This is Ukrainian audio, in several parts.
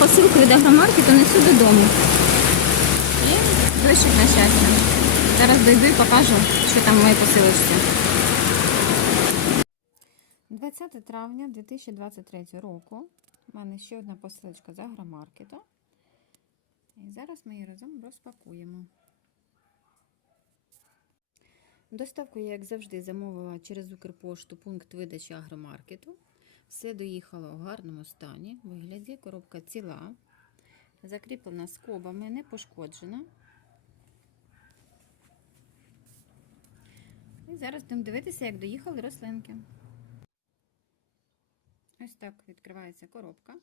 посилку від агромаркету несу додому. І дощик на щастя. Зараз дойду і покажу, що там в моїй посилочці. 20 травня 2023 року. У мене ще одна посилочка з агромаркету. І зараз ми її разом розпакуємо. Доставку я, як завжди, замовила через Укрпошту пункт видачі агромаркету. Все доїхало у гарному стані. В вигляді коробка ціла, закріплена скобами, не пошкоджена. І зараз будемо дивитися, як доїхали рослинки. Ось так відкривається коробка.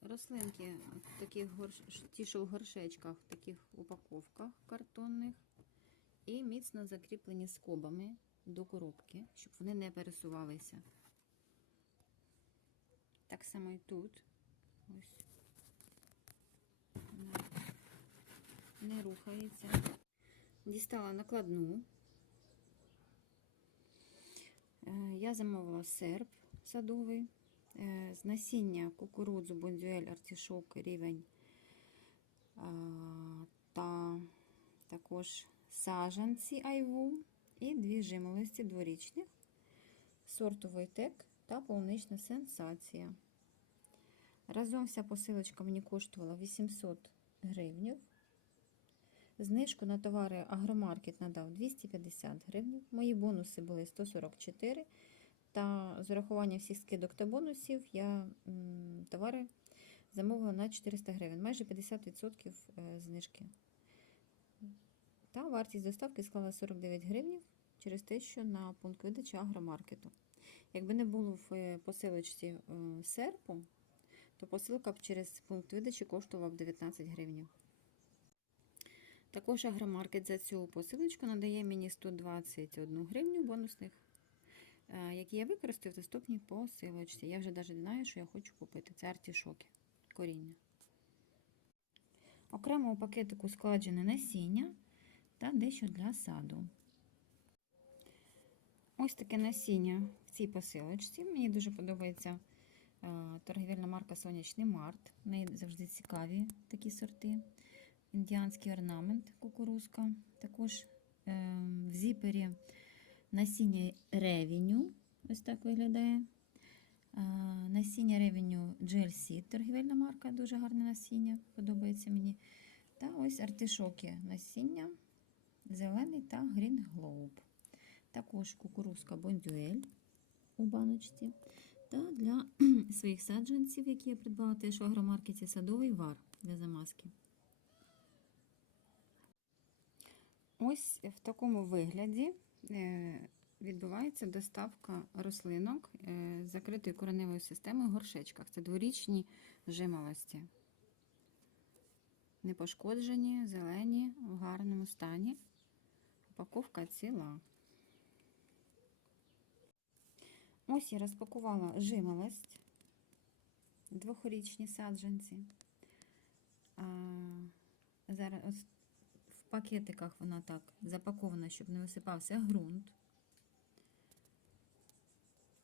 Рослинки в таких ті, що в горшечках, в таких упаковках картонних, і міцно закріплені скобами до коробки, щоб вони не пересувалися. Так само і тут. Ось. Вона не рухається. Дістала накладну. Е, Я замовила серп садовий е, з насіння кукурудзу, бондюель, артішок, рівень та також саджанці айву і дві жимолості дворічних, сорту Войтек та полунична сенсація. Разом вся посилочка мені коштувала 800 гривнів. Знижку на товари агромаркет надав 250 гривень. Мої бонуси були 144 та з урахуванням всіх скидок та бонусів я товари замовила на 400 гривень, майже 50% е, знижки. Та вартість доставки склала 49 гривень через те, що на пункт видачі агромаркету. Якби не було в е, посилочці е, серпу, то посилка б через пункт видачі коштувала 19 гривень. Також агромаркет за цю посилочку надає мені 121 гривню бонусних, е, які я використаю в доступній посилочці. Я вже навіть знаю, що я хочу купити. Це артішоки, коріння. Окремо у пакетику складене насіння та дещо для саду. Ось таке насіння в цій посилочці. Мені дуже подобається е, торгівельна марка Сонячний Март. В неї завжди цікаві такі сорти. Індіанський орнамент кукурузка. Також е, в зіпері насіння ревеню. Ось так виглядає. Е, насіння ревеню GLC, торгівельна марка, дуже гарне насіння, подобається мені. Та ось артишоки насіння, зелений та Green Globe. Також кукурузка бондюель у баночці. Та для своїх саджанців, які я придбала теж в агромаркеті, садовий вар для замазки. Ось в такому вигляді е, відбувається доставка рослинок е, з закритою кореневою системою в горшечках. Це дворічні жимолості. Не пошкоджені, зелені, в гарному стані. Упаковка ціла. Ось я розпакувала жимолость, двохрічні саджанці. А, зараз ось в пакетиках вона так запакована, щоб не висипався ґрунт.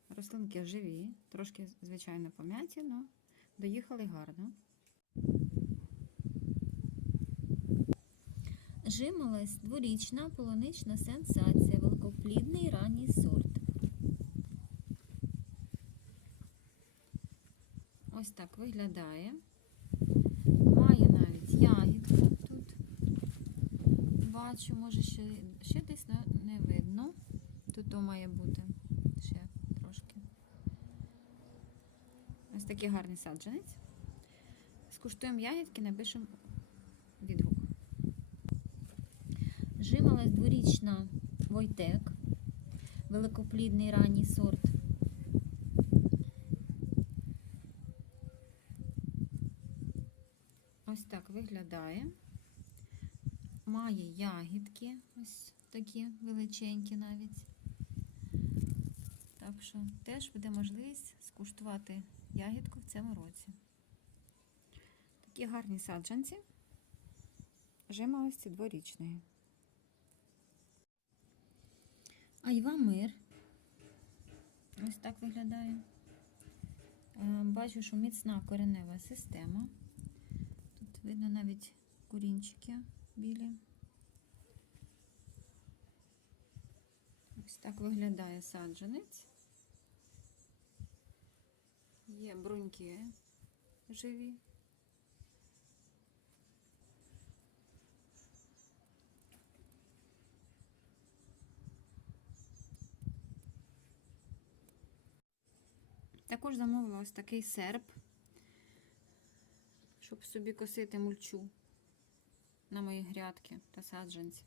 Рослинки живі, трошки, звичайно, пом'яті, але доїхали гарно. Жимолость дворічна полунична сенсація, великоплідний ранній сорт. Ось так виглядає. Має навіть ягідку тут. Бачу, може ще, ще десь не видно. Тут то має бути ще трошки. Ось такий гарний саджанець. Скуштуємо ягідки, напишемо Дворічна Войтек, великоплідний ранній сорт. Ось так виглядає. Має ягідки, ось такі величенькі навіть. Так що теж буде можливість скуштувати ягідку в цьому році. Такі гарні саджанці жимолості дворічної. Айва мир Ось так виглядає. Е, Бачу, що міцна коренева система. Тут видно навіть корінчики білі. Ось так виглядає саджанець. Є бруньки живі. Також замовила ось такий серп, щоб собі косити мульчу на мої грядки та саджанці.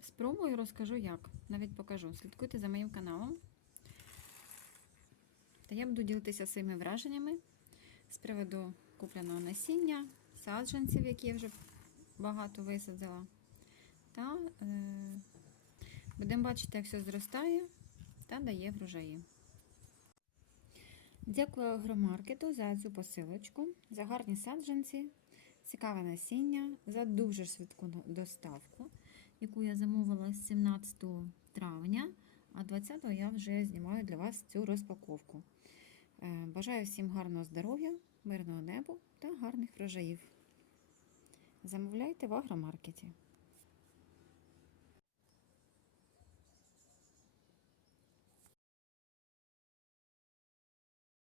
Спробую розкажу як. Навіть покажу. Слідкуйте за моїм каналом. Та я буду ділитися своїми враженнями з приводу купленого насіння, саджанців, які я вже багато висадила. Та е, будемо бачити, як все зростає та дає врожаї. Дякую агромаркету за цю посилочку, за гарні саджанці, цікаве насіння, за дуже швидку доставку, яку я замовила з 17 травня, а 20 я вже знімаю для вас цю розпаковку. Е, Бажаю всім гарного здоров'я, мирного неба та гарних врожаїв. Замовляйте в агромаркеті.